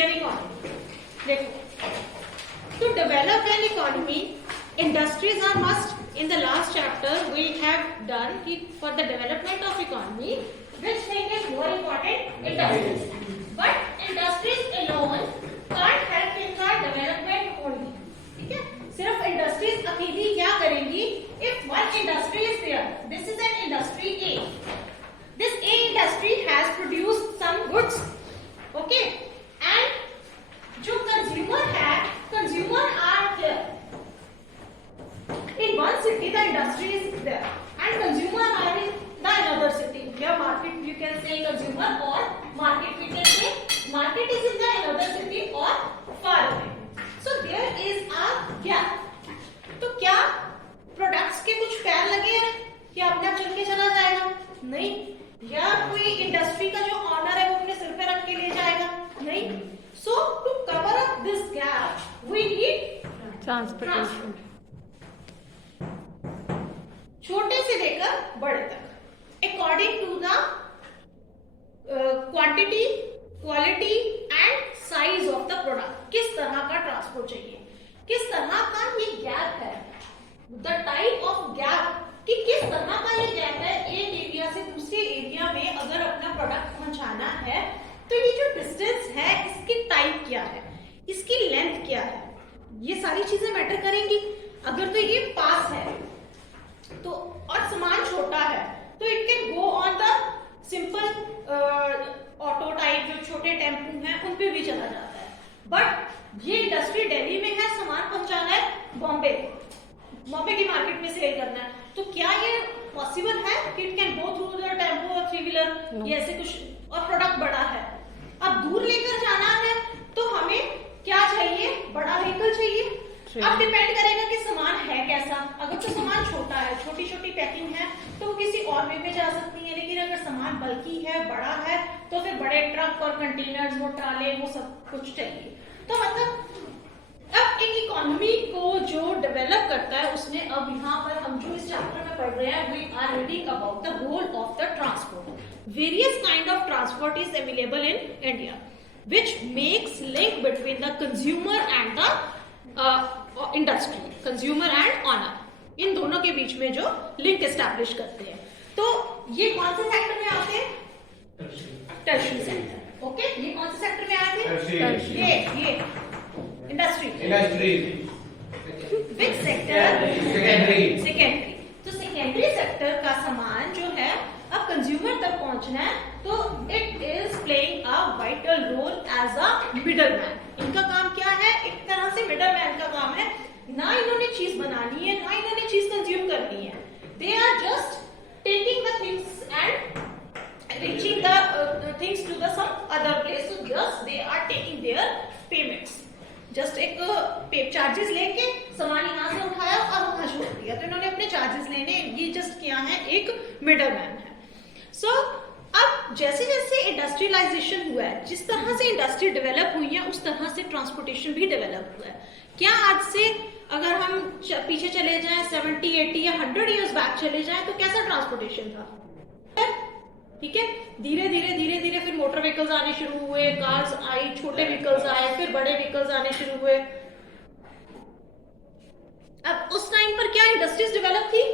Indian economy. देखो, to develop an economy, industries are must. In the last chapter we have done for the development of economy, which thing is more important? Industries. But industries alone can't help in the development only. ठीक है, सिर्फ industries अकेली क्या करेंगी? If one industry is there, this is an industry A. This A industry has produced some goods, okay, and जो consumer है, consumer are there. In one city the industry is there and consumer are in the another city. Here market you can say consumer, or market we can say market is in the another city or far away. So there is a gap. तो क्या products के कुछ पैर लगे हैं कि अपने आप चल के चला जाएगा? नहीं। या कोई इंडस्ट्री का जो ऑनर है वो अपने सिर पे रख के ले जाएगा? नहीं। So to cover up this gap we need transportation. छोटे से लेकर बड़े तक according to the quantity, quality and size of the product किस तरह का ट्रांसपोर्ट चाहिए, किस तरह का ये गैप है, द टाइप ऑफ गैप कि किस तरह का ये गैप है एक एरिया से दूसरे एरिया में अगर अपना प्रोडक्ट पहुंचाना है तो ये जो डिस्टेंस है इसकी टाइप क्या है, इसकी लेंथ क्या है, ये सारी चीजें मैटर करेंगी। अगर तो ये पास है तो और सामान छोटा है तो it can go on the simple auto type, जो छोटे टेम्पू हैं उन पे भी चला जाता है। बट ये इंडस्ट्री दिल्ली में है, सामान पहुंचाना है बॉम्बे की मार्केट में सेल करना है, तो क्या ये पॉसिबल है कि it can go through the tempo और 3-व्हीलर या ऐसे कुछ, और प्रोडक्ट बड़ा है। अब दूर लेकर जाना है तो हमें क्या चाहिए? बड़ा व्हीकल चाहिए। अब डिपेंड करेगा कि सामान है कैसा। अगर तो सामान छोटा है, छोटी छोटी पैकिंग है तो वो किसी और वे में जा सकती है, लेकिन अगर सामान बल्कि है, बड़ा है तो फिर बड़े ट्रक और कंटेनर्स, वो ट्राले, वो सब कुछ चाहिए। तो मतलब अब एक इकोनॉमी को जो डेवलप करता है उसने, अब यहाँ पर हम जो इस चैप्टर में पढ़ रहे हैं, we are reading about the role of the transport. Various kind of transport is available in India which makes link between the consumer and the industry, consumer and owner, इन दोनों के बीच में जो लिंक एस्टैब्लिश करते हैं। तो ये कौन से सेक्टर में आते हैं? Tertiary sector. ओके, ये कौन से सेक्टर में आते हैं? ये इंडस्ट्री। Which sector? सेकेंडरी। तो सेकेंडरी सेक्टर का सामान जो है अब कंज्यूमर तक पहुंचना है तो it is playing a vital role as a middle man. इनका काम क्या है? एक तरह से मिडल मैन का काम है। ना इन्होंने चीज बनानी है, ना इन्होंने चीज कंज्यूम करनी है। They are just taking the things and reaching the things to the some other place. So just they are taking their payments. Just एक चार्जेस लेके सामान यहाँ से उठाया और वहां छोड़ दिया, तो इन्होंने अपने चार्जेस लेने, ये जस्ट किया है, एक मिडल मैन है। सो अब जैसे जैसे इंडस्ट्रियलाइजेशन हुआ है, जिस तरह से इंडस्ट्री डेवलप हुई है उस तरह से ट्रांसपोर्टेशन भी डेवलप हुआ है। क्या आज से अगर हम पीछे चले जाएं 70, 80 या 100 इयर्स बैक चले जाएं तो कैसा ट्रांसपोर्टेशन था? ठीक है, धीरे धीरे फिर मोटर व्हीकल्स आने शुरू हुए, कार्स आई, छोटे व्हीकल्स आए, फिर बड़े व्हीकल्स आने शुरू हुए। अब उस टाइम पर क्या इंडस्ट्रीज डेवलप थी?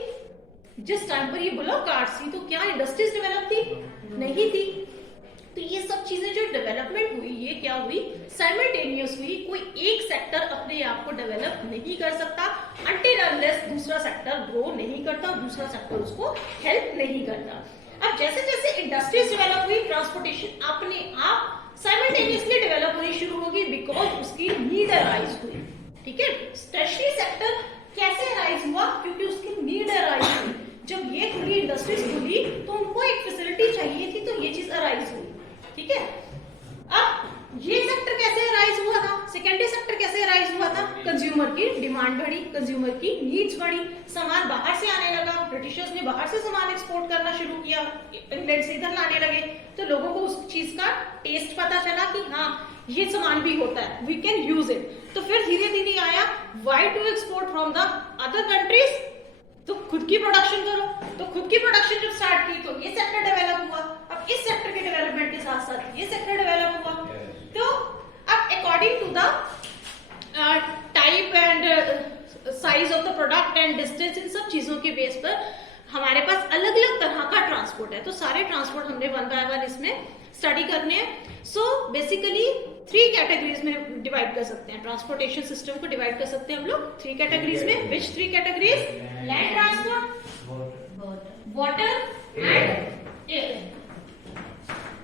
जिस टाइम पर ये ब्लॉक कार्स थी तो क्या इंडस्ट्रीज डेवलप थी? नहीं थी। तो ये सब चीजें जो डेवलपमेंट हुई, ये क्या हुई? साइमल्टेनियस हुई। कोई एक सेक्टर अपने आप को डेवलप नहीं कर सकता अनटिल अनलेस दूसरा सेक्टर ग्रो नहीं करता, दूसरा सेक्टर उसको हेल्प नहीं करता। अब जैसे जैसे इंडस्ट्रीज डेवलप हुई, ट्रांसपोर्टेशन अपने आप साइमल्टेनियसली डेवलप होनी शुरू होगी बिकॉज उसकी नीड अराइज हुई। ठीक है, टर्शियरी सेक्टर कैसे अराइज हुआ? क्योंकि उसकी नीड अराइज हुई। जब ये खुली, इंडस्ट्रीज खुली, तो उनको एक फैसिलिटी चाहिए थी, तो ये चीज अराइज हुई। ठीक है, अब ये सेक्टर कैसे अराइज हुआ था? सेकेंडरी सेक्टर कैसे अराइज हुआ था? कंज्यूमर की डिमांड बढ़ी, कंज्यूमर की नीड्स बढ़ी, सामान बाहर से आने लगा, ब्रिटिशर्स ने बाहर से सामान एक्सपोर्ट करना शुरू किया, इंग्लैंड से इधर लाने लगे, तो लोगों को उस चीज का टेस्ट पता चला कि हाँ ये सामान भी होता है, वी कैन यूज इट। तो फिर धीरे धीरे आया why to export from the other countries, तो खुद की प्रोडक्शन करो। तो खुद की प्रोडक्शन जब स्टार्ट की तो ये सेक्टर डेवलप हुआ। अब इस सेक्टर के डेवलपमेंट के साथ साथ ये सेक्टर डेवलप हुआ। तो अब है, तो सारे ट्रांसपोर्ट हमने वन बाय वन इसमें स्टडी करने हैं। सो बेसिकली 3 कैटेगरीज में डिवाइड कर सकते हैं, ट्रांसपोर्टेशन सिस्टम को डिवाइड कर सकते हैं हम लोग 3 कैटेगरीज में। Which 3 categories? Land transport, water and air.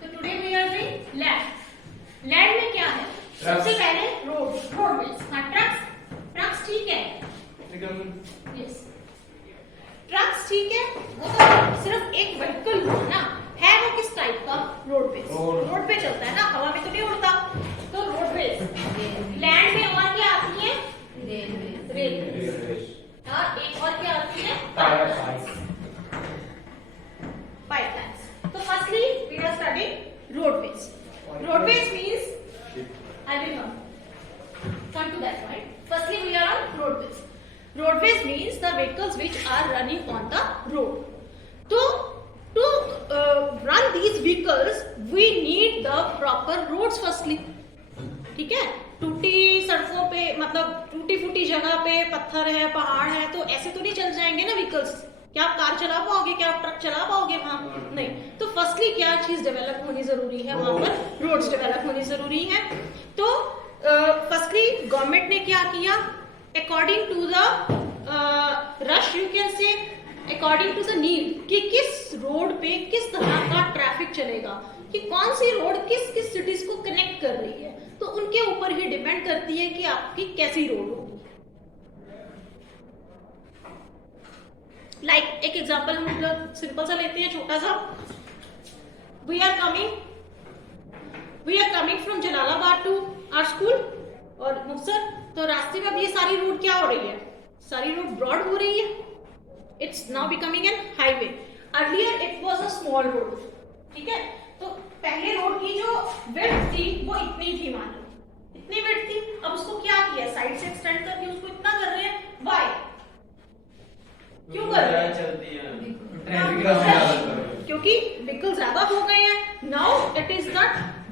तो today we are doing land. Land में क्या है? सबसे पहले रोडवेज। हाँ, ट्रक्स ठीक है, यस ट्रक्स ठीक है, वो तो सिर्फ एक व्हीकल हो ना, है वो किस टाइप का? रोडवेज। रोड पे चलता है ना, हवा में तो नहीं उड़ता, तो रोडवेज। लैंड में और क्या आती है? रेलवे। और एक और क्या आती है? पाइपलाइंस। तो firstly we are studying roadways. Roadways means I will come to that point. Firstly, we are on roadways. Roadways means the vehicles which are running on the road. So, to run these vehicles, we need the proper roads firstly. ठीक है? टूटी सड़कों पे, मतलब टूटी फूटी जगह पे पत्थर है, पहाड़ है, तो ऐसे तो नहीं चल जाएंगे ना व्हीकल्स। क्या आप कार चला पाओगे? क्या आप ट्रक चला पाओगे वहां? नहीं। तो फर्स्टली क्या चीज डेवलप होनी जरूरी है? वहां पर रोड्स डेवलप होनी जरूरी है। तो फर्स्टली गवर्नमेंट ने क्या किया? According to the rush, you can say according to the need, कि किस रोड पे किस तरह का ट्रैफिक चलेगा, कि कौन सी रोड किस किस सिटीज को कनेक्ट कर रही है, तो उनके ऊपर ही डिपेंड करती है कि आपकी कैसी रोड होगी। लाइक एक एग्जांपल हम लोग सिंपल सा लेते हैं, छोटा सा। We are coming from Jalalabad to our school और मुक्तसर, तो रास्ते में अब ये सारी रोड क्या हो रही है? सारी रोड ब्रॉड हो रही है। It's now becoming an highway. Earlier it was a small road, ठीक है? तो पहले रोड की जो विड्थ थी वो इतनी थी, मान लो इतनी विड्थ थी। अब उसको क्या किया? साइड से एक्सटेंड करके उसको इतना कर रहे हैं। व्हाई? क्यों कर रहे हैं? क्योंकि व्हीकल ज्यादा हो गए हैं। Now it is the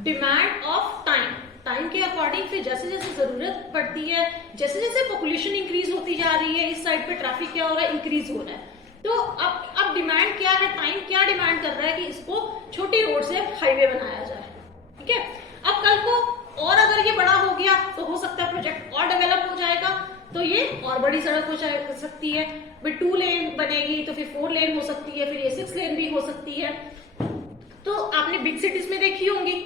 demand of time. Time के अकॉर्डिंग फिर जैसे जैसे जरूरत पड़ती है, जैसे जैसे पॉपुलेशन इंक्रीज होती जा रही है, इस साइड पे ट्रैफिक क्या हो रहा है? इंक्रीज हो रहा है। तो अब डिमांड क्या है? टाइम क्या डिमांड कर रहा है कि इसको छोटी रोड से हाईवे बनाया जाए, ठीक है? अब कल को और अगर ये बड़ा हो गया तो हो सकता है प्रोजेक्ट और डेवलप हो जाएगा, तो ये और बड़ी सड़क हो सकती है। फिर 2 लेन बनेगी तो फिर 4 लेन हो सकती है, फिर ये 6 लेन भी हो सकती है। तो आपने बिग सिटीज में देखी होंगी,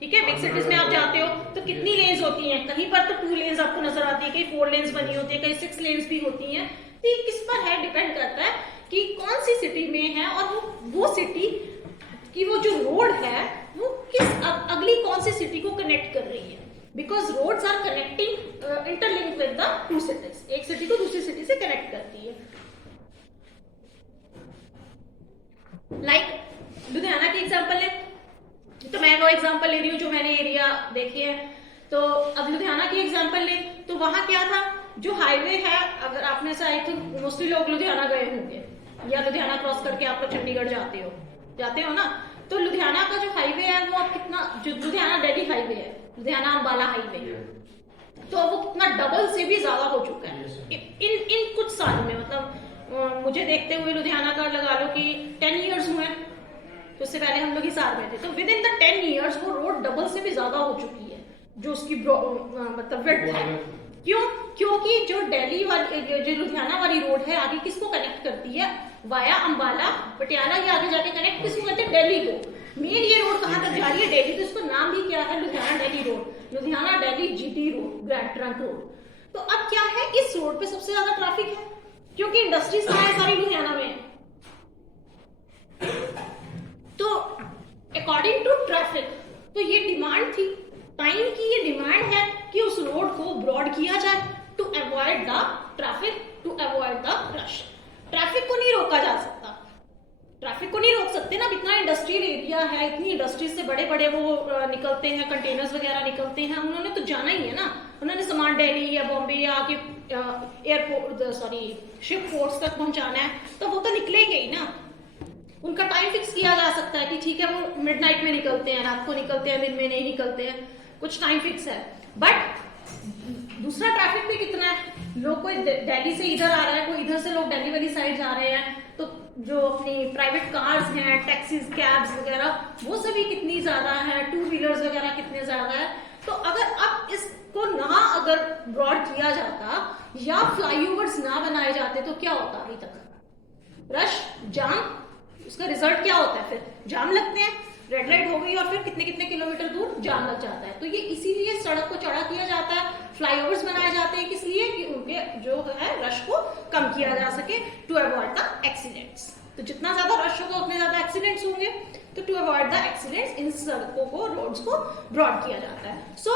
ठीक है? बिग सिटीज में आप जाते हो तो कितनी लेन्स होती हैं? कहीं पर तो 2 लेन्स आपको नजर आती है, कहीं 4 लेन्स बनी होती है, कहीं 6 लेन्स भी होती हैं। तो ये किस पर है? डिपेंड करता है कि कौन सी सिटी में है और वो सिटी की वो जो रोड है वो किस अगली कौन सी सिटी को कनेक्ट कर रही है। Because roads are connecting interlink with the 2 cities. एक सिटी को दूसरी सिटी से कनेक्ट करती है। लाइक लुधियाना की एग्जांपल है, तो मैं वो एग्जांपल ले रही हूँ जो मैंने एरिया देखे है। तो अब लुधियाना की एग्जांपल ले, तो वहां क्या था? जो हाईवे है, अगर आपने से आई थिंक मोस्टली लोग लुधियाना गए होंगे, या लुधियाना क्रॉस करके आप लोग चंडीगढ़ जाते हो ना, तो लुधियाना का जो हाईवे है वो अब कितना, जो लुधियाना दिल्ली हाईवे है, लुधियाना अंबाला हाईवे, तो वो कितना डबल से भी ज्यादा हो चुका है इन कुछ सालों में। मतलब मुझे देखते हुए लुधियाना का लगा लो कि 10 इयर्स हुए, तो उससे पहले हम लोग हिसार में थे, तो विद इन द 10 इयर्स वो रोड डबल से भी ज्यादा हो चुकी है जो उसकी मतलब विड्थ है। क्यों? क्योंकि जो दिल्ली वाली, जो लुधियाना वाली रोड है, आगे किसको कनेक्ट करती है? वाया अंबाला पटियाला, ये आगे जाके कनेक्ट किसको करते हैं? दिल्ली को। मेन ये रोड कहां तक जा रही है? दिल्ली। तो इसका नाम भी क्या है? Ludhiana Delhi road, Ludhiana Delhi GT road, grand trunk road. तो अब क्या है? इस रोड पे सबसे ज्यादा ट्रैफिक है, क्योंकि इंडस्ट्रीज कहां है? सारी लुधियाना में है। तो अकॉर्डिंग टू ट्रैफिक, तो ये डिमांड थी, टाइम की ये डिमांड है कि उस रोड को ब्रॉड किया जाए to avoid the traffic, to avoid the rush. Traffic को नहीं रोका जा सकता, ट्रैफिक को नहीं रोक सकते ना। इतना इंडस्ट्रियल एरिया है, इतनी इंडस्ट्रीज से बड़े बड़े वो निकलते हैं, कंटेनर्स वगैरह निकलते हैं, उन्होंने तो जाना ही है ना। उन्होंने सामान दिल्ली या बॉम्बे या आके एयरपोर्ट शिप पोर्ट्स तक पहुंचाना है, तो वो तो निकलेंगे ही ना। उनका टाइम फिक्स किया जा सकता है कि ठीक है वो मिडनाइट में निकलते हैं, रात को निकलते हैं, दिन में नहीं निकलते हैं, कुछ टाइम फिक्स है। बट दूसरा ट्रैफिक भी कितना है, लोग कोई दिल्ली से इधर आ रहा है, कोई इधर से लोग दिल्ली वाली साइड जा रहे हैं, तो जो अपनी प्राइवेट कार्स हैं, टैक्सीज, कैब्स वगैरह, वो सभी कितनी ज्यादा है, टू व्हीलर्स वगैरह कितने ज्यादा है। तो अगर अब इसको ना अगर ब्रॉड किया जाता या फ्लाईओवर्स ना बनाए जाते तो क्या होता अभी तक, रश, जाम, उसका रिजल्ट क्या होता है, फिर जाम लगते हैं, रेड लाइट हो गई और फिर कितने कितने किलोमीटर दूर जाम लग जाता है। तो ये इसीलिए सड़क को चौड़ा किया जाता है, फ्लाईओवर्स बनाए जाते हैं, किस लिए, कि उनके जो है रश को कम किया जा सके, टू अवॉइड द एक्सीडेंट्स। तो जितना ज्यादा रश होगा उतने ज्यादा एक्सीडेंट्स होंगे, तो टू अवॉइड द एक्सीडेंट्स इन सड़कों को, रोड्स को ब्रॉड किया जाता है। सो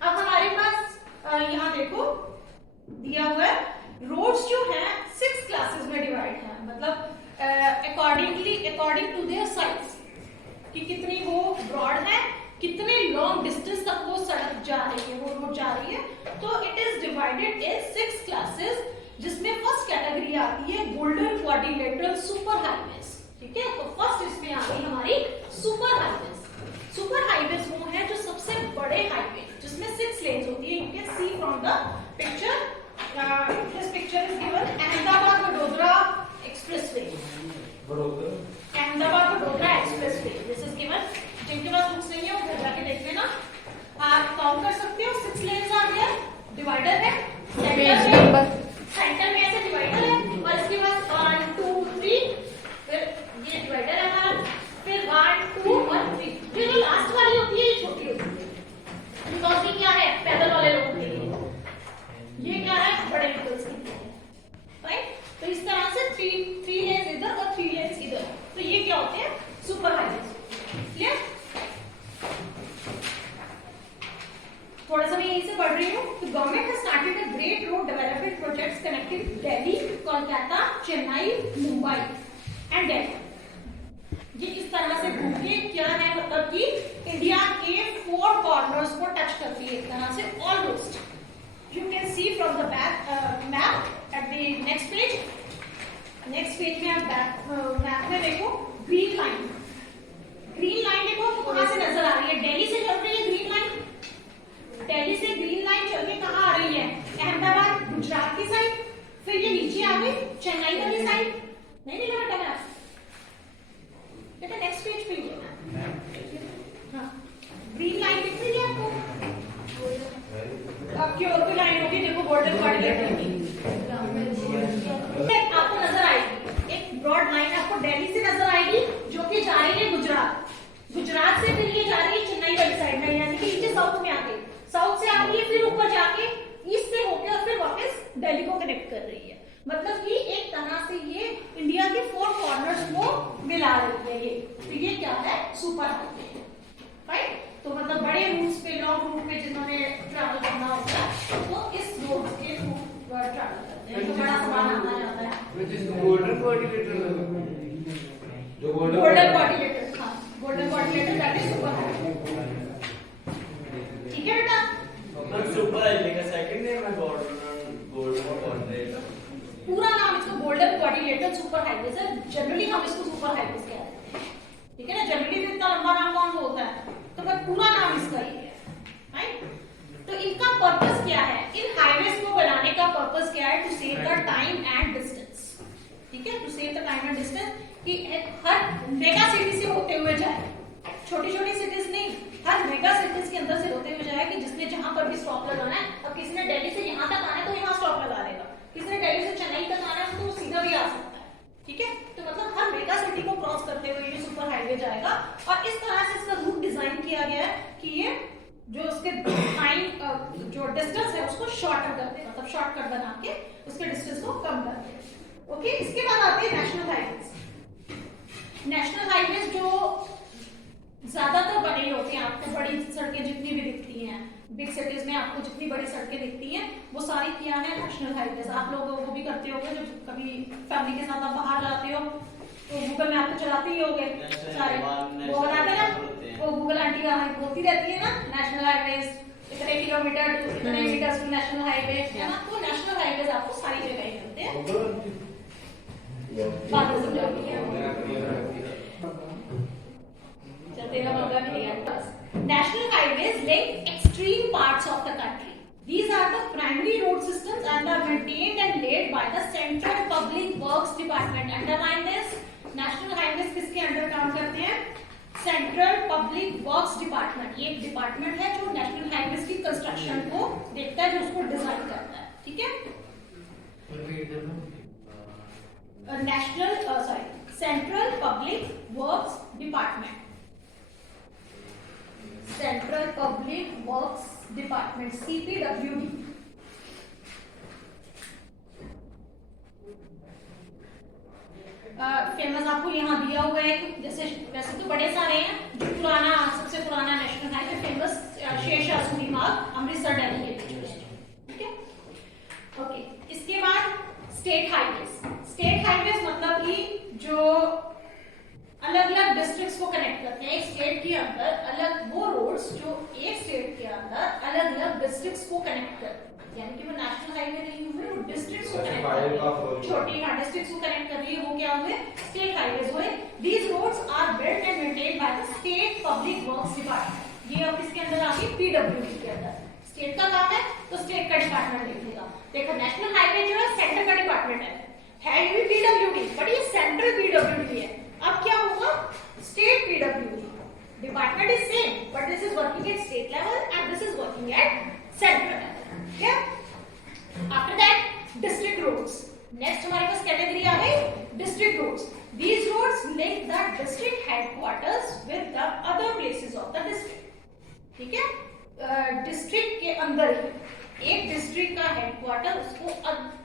अब हमारे पास यहाँ देखो दिया हुआ है, रोड्स जो है 6 क्लासेस में डिवाइड है, मतलब अकॉर्डिंग टू देयर साइज, कि कितनी वो ब्रॉड है, कितने लॉन्ग डिस्टेंस तक वो सड़क जा रही है, वो रोड जा रही है। तो it is divided in 6 classes, जिसमें फर्स्ट कैटेगरी आती है गोल्डन क्वाड्रिलेटरल सुपर हाईवेज। ठीक है, तो फर्स्ट इसमें आ गई हमारी सुपर हाईवेज। सुपर हाईवेज वो है जो सबसे बड़े हाईवे, जिसमें 6 लेन्स होती है। You can see from the picture, this picture is given Ahmedabad Vadodara expressway, Ahmedabad Vadodara expressway, this is given. जिनके पास बुक्स नहीं है वो घर जाके देख लेना, आप काउंट कर सकते हो। 6 लेन्स आ गया, डिवाइडर है, सेंटर में ऐसे डिवाइडर है, और इसके बाद 1 2 3, फिर ये डिवाइडर है हमारा, फिर 1 2 और 3। फिर जो लास्ट वाली होती है ये छोटी होती है, बिकॉज ये क्या है, पैदल वाले लोगों के लिए, ये क्या है, बड़े व्हीकल्स के लिए, राइट। तो इस तरह से 3 लेन्स इधर और 3 लेन्स इधर, तो ये क्या होते हैं, सुपर हाईवेज। क्लियर? थोड़ा सा मैं यहीं से पढ़ रही हूँ। तो government has started a great road development projects connecting Delhi, Kolkata, Chennai, Mumbai and Delhi. ये इस तरह से घूम के क्या है, मतलब कि इंडिया के 4 कॉर्नर्स को टच करती है, एक तरह से almost. You can see from the back map at the next page. Next page में आप मैप में देखो, ग्रीन लाइन, ग्रीन लाइन देखो आपको कहां से नजर आ रही है, दिल्ली से चल रही है ग्रीन लाइन। दिल्ली से ग्रीन लाइन चल के कहां आ रही है, अहमदाबाद, गुजरात की साइड, फिर ये नीचे आ गई चेन्नई वाली साइड। नहीं नहीं बेटा मैप, बेटा नेक्स्ट पेज पे ही है। हाँ, ग्रीन लाइन दिख रही है आपको, आपकी और कोई लाइन होगी, देखो गोल्डन क्वाड्रिलेटरल की आपको नजर आएगी, एक ब्रॉड लाइन आपको दिल्ली से नजर आएगी, जो कि जा रही है गुजरात, गुजरात से फिर ये जा रही है चेन्नई वाली साइड में, यानी कि नीचे साउथ में आ गई, साउथ से आ रही है, फिर ऊपर जाके ईस्ट से होकर और फिर वापस दिल्ली को कनेक्ट कर रही है। मतलब कि एक तरह से ये इंडिया के 4 कॉर्नर्स को मिला रही है ये। तो ये क्या है, सुपर हाईवे, राइट। तो मतलब बड़े रूट्स पे, लॉन्ग रूट पे जिन्होंने ट्रैवल करना होता है तो इस रोड के थ्रू ट्रैवल करते हैं, तो बड़ा सामान आता जाता है। गोल्डन क्वाड्रिलेटरल, जो गोल्डन क्वाड्रिलेटरल, हाँ golden quadrilateral that is super highway. ठीक है बेटा, सुपर हाईवे का सेकंड नेम है गोल्डन क्वाड्रिलेटरल। पूरा नाम इसका गोल्डन क्वाड्रिलेटरल सुपर हाईवे है, जनरली हम इसको सुपर हाईवे कहते हैं। ठीक है ना, जनरली इतना लंबा नाम कौन सा होता है, तो बस पूरा नाम इसका ही है, राइट। तो इनका पर्पस क्या है, इन हाईवेज को बनाने का पर्पस क्या है, to save the time and distance. ठीक है, to save the time and distance, कि हर मेगा सिटी से होते हुए जाए, छोटी छोटी सिटीज नहीं, हर मेगा सिटीज के अंदर से होते हुए जाए, कि जिसने जहां पर भी स्टॉप लगाना है, अब किसी ने दिल्ली से यहां तक आना है तो यहां स्टॉप लगा देगा, किसी ने दिल्ली से चेन्नई तक आना है तो सीधा भी आ सकता है। ठीक है, तो मतलब हर मेगा सिटी को क्रॉस करते हुए ये सुपर हाईवे जाएगा, और इस तरह से इसका रूट डिजाइन किया गया है कि ये जो उसके टाइम जो डिस्टेंस है उसको शॉर्टर कर दे, मतलब शॉर्टकट बना के उसके डिस्टेंस को कम कर दे। ओके, इसके बाद आते हैं नेशनल हाईवेज। नेशनल हाईवेज जो ज्यादातर बने होते हैं, आपको बड़ी सड़कें जितनी भी दिखती हैं बिग सिटीज में, आपको जितनी बड़ी सड़कें दिखती हैं वो सारी क्या है, नेशनल हाईवेज। आप लोग वो भी करते होंगे, जब कभी फैमिली के साथ आप बाहर जाते हो तो गूगल मैप तो चलाते ही होंगे सारे, वो बनाते ना, वो गूगल आंटी बोलती रहती है ना, नेशनल हाईवेज इतने किलोमीटर इतने मीटर टू नेशनल हाईवे, है ना। तो नेशनल हाईवेज आपको सारी जगह ही मिलते हैं। बात समझाओ, चलते ना, national highways link extreme parts of the country. These are the primary road systems and are maintained and laid by the Central Public Works Department. Underline this. National highways किसके अंडर काम करते हैं? Central public works department. ये एक department है जो national highways की construction को देखता है, जो उसको डिजाइन करता है. ठीक है. Central public works department. Central public works department, CPWD. Famous आपको यहाँ दिया हुआ है. जैसे वैसे तो बड़े सारे हैं. जो पुराना, सबसे पुराना national highway famous Sher Shah Suri Marg, Amritsar Delhi के बीच में. ठीक है. ओके. इसके बाद स्टेट हाईवेज. स्टेट हाईवेज मतलब कि जो अलग अलग डिस्ट्रिक्ट्स को कनेक्ट करते हैं. एक स्टेट के अंदर अलग वो रोड्स जो एक स्टेट के अंदर अलग अलग डिस्ट्रिक्ट्स को कनेक्ट करते हैं. यानी कि वो नेशनल हाईवे नहीं हुए, वो डिस्ट्रिक्ट्स को कनेक्ट कर रही है. छोटी डिस्ट्रिक्ट्स को कनेक्ट कर रही है, वो क्या हुए? स्टेट हाईवेज हुए. These roads are built and maintained by the state public works department. ये अब किसके अंदर आ गई? PWD के अंदर. स्टेट का काम है तो स्टेट का डिपार्टमेंट देखेगा. देखो नेशनल हाईवे जो है सेंटर का डिपार्टमेंट है भी PWD, बट ये सेंट्रल PWD है. अब क्या होगा? State PWD department is same, but this is working at state level and this is working at central level. क्या? After that district roads. Next हमारे पास कैटेगरी आ गई district roads. These roads link the district headquarters with the other places of the district. ठीक है. District के अंदर ही एक डिस्ट्रिक्ट का हेडक्वार्टर उसको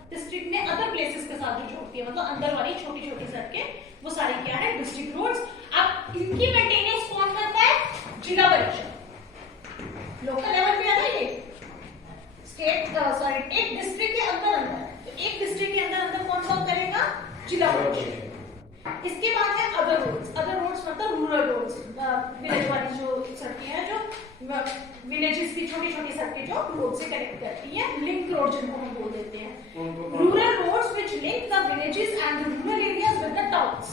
डिस्ट्रिक्ट में अदर प्लेसेस के साथ जो जोड़ती है, मतलब अंदर वाली छोटी छोटी सड़कें, वो सारी क्या है? District roads. अब इनकी मेंटेनेंस कौन करता है? जिला परिषद. लोकल लेवल पे आता है ये. स्टेट एक डिस्ट्रिक्ट के अंदर तो एक डिस्ट्रिक्ट के अंदर कौन करेगा? जिला परिषद. इसके बाद है अदर रोड्स. अदर रोड्स मतलब रूरल रोड्स, विलेज वाली जो सड़कें हैं, जो विलेजेस की छोटी छोटी सड़कें जो रोड से कनेक्ट करती हैं, लिंक रोड जिनको हम बोल देते हैं. Rural roads which link the villages and the rural areas with the towns.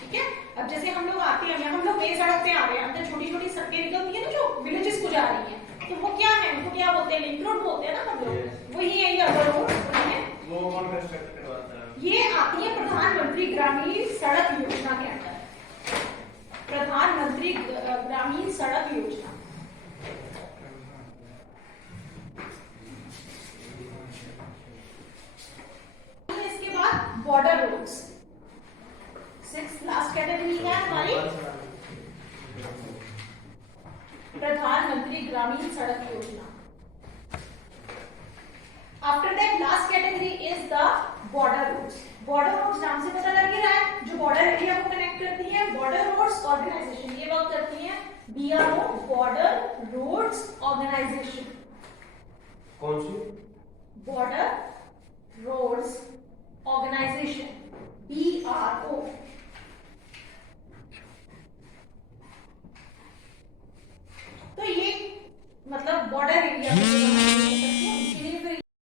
ठीक है. अब जैसे हम लोग आते हैं, हम लोग नई सड़क पे आ रहे हैं, अंदर छोटी छोटी सड़कें निकलती है ना जो विलेजेस को जा रही है, तो वो क्या है? उनको क्या बोलते हैं? लिंक रोड बोलते हैं ना हम लोग. वही है ये अदर रोड. वो कौन कंस्ट्रक्ट करवाता है? ये आती है प्रधानमंत्री ग्रामीण सड़क योजना के अंदर. प्रधानमंत्री ग्रामीण सड़क योजना. इसके बाद border roads. Six last category है हमारी Pradhan Mantri Gramin Sadak Yojana. After that last category is the border roads. Border roads नाम से पता लग ही रहा है, जो बॉर्डर एरिया को कनेक्ट करती है. बॉर्डर रोड्स ऑर्गेनाइजेशन ये वर्क करती है. BRO, border roads organisation. कौन सी? Border roads organisation, BRO.